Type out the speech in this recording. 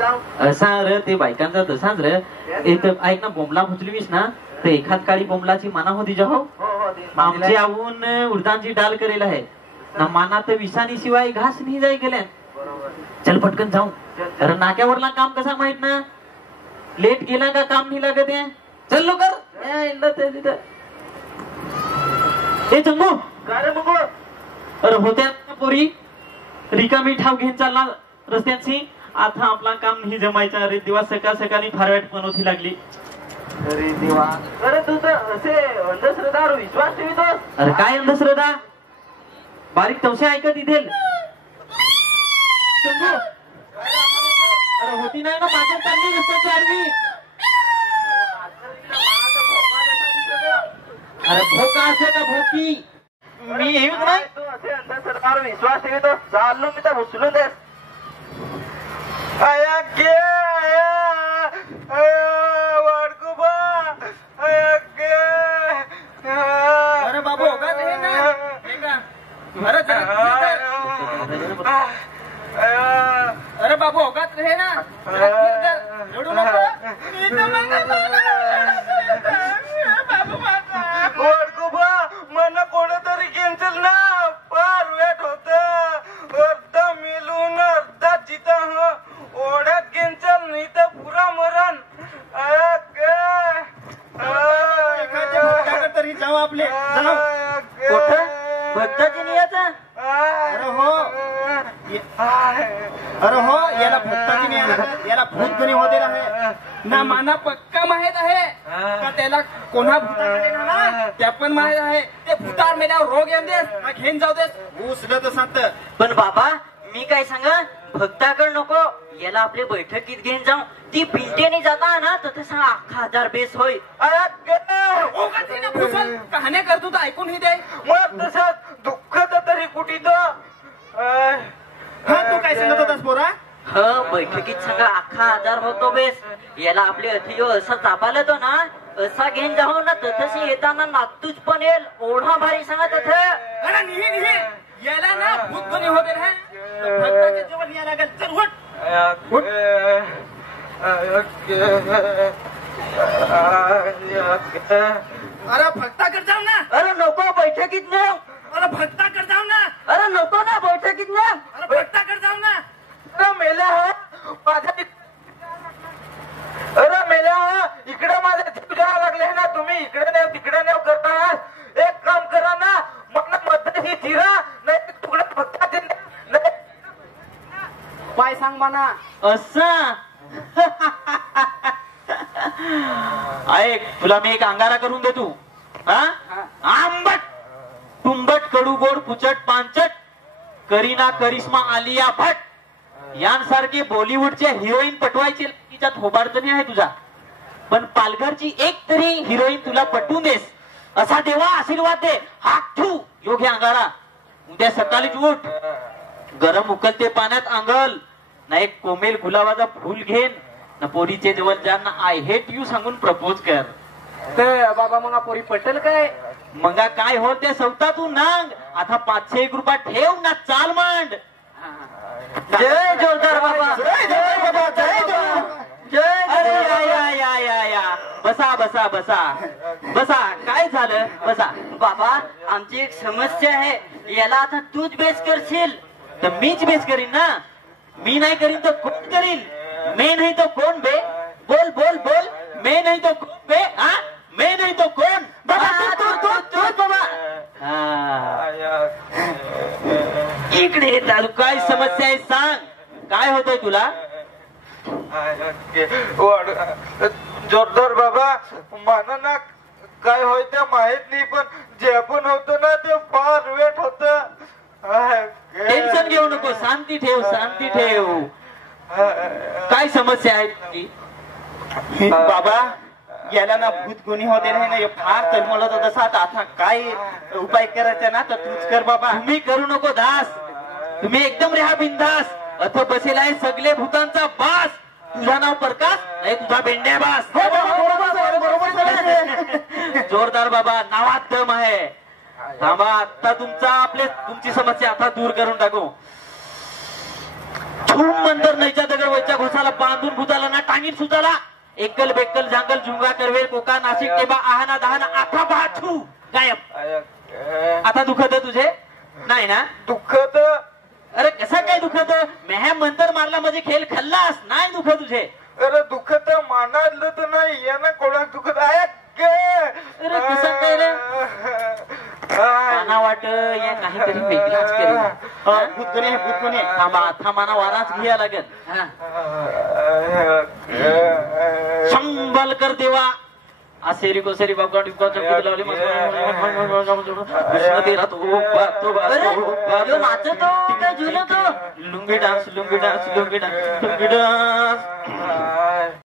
असा र ते बायकांचा तसाच र. एक ऐक ना, बोंबला भुजलीस ना तर एखाद काळी बोंबलाची माना होती जा हो. आमची आऊन उडदांची डाल करेल आहे ना, माना तर विसानी शिवाय घास नाही जाई गेल्या. चल पटकन जाऊ. अरे नाक्यावरला काम कसा माहित ना, लेट गेला का काम नाही लागत आहे. चल लवकर. ए चंगू, अरे होत्या पोरी रिकामी ठाव घेऊन चालला रस्त्यांची. आता आपला काम नाही जमायचा. अरे दिवा सकाळ सकाळी फारवाट बनवती लागली. अरे देवा, अरे तू तर असे अंधश्रद्धावर विश्वास ठेवतोस. अरे काय अंधश्रद्धा, बारीक तवशा ऐकत इथे. अरे होती नाही ना माझ्या चालली रस्त्याची आडवी. अरे भोका असे का भोकी, मी येऊच नाही. तू असे अंधश्रद्धावर विश्वास ठेवतोस. चाललो मी तर उचलून देस. आया गे वाडकुबा, आया गे. अरे बाबू होगा ते ना, अरे अरे बाबू होगात रहे ना, रडू नको. वाडकुबा, मला कोणतरी कॅन्सल ना, फार वेट होत. अर्धा मिलून अर्धा चिता ओढ्यात कॅन्सल नाही तर पुरा मरण. तरी जाऊ आपले भक्ताची नियाचा. अरे हो, याला भक्ताची नाही, याला भूत गणी होते आहे ना. माना पक्का माहित आहे का त्याला कोणा भूताकडे ना, त्या पण माहित आहे. ते भूतार मेल्यावर रोग येऊन देस, घेऊन जाऊ देस. उसलं तर सांगत. पण बाबा मी काय सांगा, भक्ताकडे नको, याला आपले बैठकीत घेऊन जाऊ. ती पिंटेने जाता ना तर सांग अख्खा 1000 बेस होय. कहाण्या करतो तर ऐकून ही दे. मग तसंच दुःखच तरी कुठे तो. हा तू काय सांगत होतास पोरा. ह बैठकीत सांगा अख्खा 1000 होतो बेस. याला आपले अथियो असा तापाला तो ना, असा घेऊन जाऊ ना, तथशी येताना नातूच पण येईल. ओढा भारी सांगा तथ. अरे निही निही, याला ना भूत गणी होते आहे. भक्ताचे जेवण यायला लागेल. चल उठ. अरे भक्ताकडे जाऊ ना. अरे नको बैठकीत न. अरे भक्ताकडे जाऊ ना. अरे नको ना बैठकीत न. अरे भक्ताकडे जाऊ ना. मेल्या माझ्या, अरे मेल्या इकडे माझ्या जीव जायला लागले ना. तुम्ही इकडे नाही तिकडे नाही करता. एक काम करा ना, मला मध्ये ही चिरा नाही तुकडे भक्ता नाही. पाय सांग म्हणा. असा ऐक, तुला मी एक अंगारा करून देतो. हा, आंबट तुंबट कडू गोड पुचट पांचट करीना करिश्मा आलिया भट यांसारखे बॉलिवूडच्या हिरोईन पटवायची तिच्यात होबाडतणी आहे तुझा. पण पालघरची एक तरी हिरोईन तुला पटवून देस असा देवा आशीर्वाद दे. हात ठेवू योग्य अंगारा. उद्या सकाळीच उठ, गरम उकलते पाण्यात आंगल ना, एक कोमेल गुलाबाचा फुल घेन ना, पोरीचे जवळ ज्यांना आय हेट यू सांगून प्रपोज कर. तर बाबा मग पोरी पटेल काय. मग काय हो ते सवता तू नांग. आता 500 रुपये ठेव ना, चाल मांड. जय जोरदार बाबा. या बसा बसा बसा बसा. काय झालं, बसा. बाबा आमची एक समस्या आहे, याला आता तूच बेस करशील. तर मीच बेस करीन ना. मी नाही करीन तर कोण करीन. मैं नहीं तो कौन बे. बोल बोल बोल. मैं नहीं तो कौन बे. हा, मैं नहीं तो कौन. बाबा तू बाबा. इकडे चालू. काय समस्या आहे सांग, काय होतंय तुला. जोरदार बाबा, मला ना काय होय ते माहित नाही, पण जे पण होत ना ते फार वेट होत. टेन्शन घेऊ नको, शांती ठेव शांती ठेव. काय समस्या आहे तुझी. बाबा याला ना भूत गुणी होते नाही ना, फार तळमळत होत असा. आता काय उपाय करायचा ना तर तूच कर बाबा. तुम्ही करू नको दास, तुम्ही एकदम रेहा बिंदास. अथ बसेल आहे सगळे भूतांचा बास. तुझा नाव प्रकाश नाही, तुझा बेंड्या बास. जोरदार बाबा, नावात दम आहे. थांबा, आता तुमची समस्या आता दूर करून टाकू. छूम मंदर नैच्या दगड वैच्या घोसाला पान सुचाला एकल बेकल जांगल झुंगा करवेल कोका नाशिक टेबा आहाना दहाना आखा बाछू गायब. आता दुखत तुझे नाही ना? दुखत. अरे कसा काय दुखत? मेहा मंतर मारला म्हणजे खेळ खाल्लास नाही दुखत तुझे? अरे दुखत मानातलं तर नाही यानं कोणाक दुखत आहे. अरे कसं काय रे? मला वाट या काहीतरी वेगळाच करेल. भूतगणी आहे भूतगणी. थांबाना वाराच घ्या लागेल. शंभल कर देवा असेरी कोसेरी बाबा डिबका चमकी लावली नाचतो lungi dance lungi dance lungi dance lungi dance lungi dance.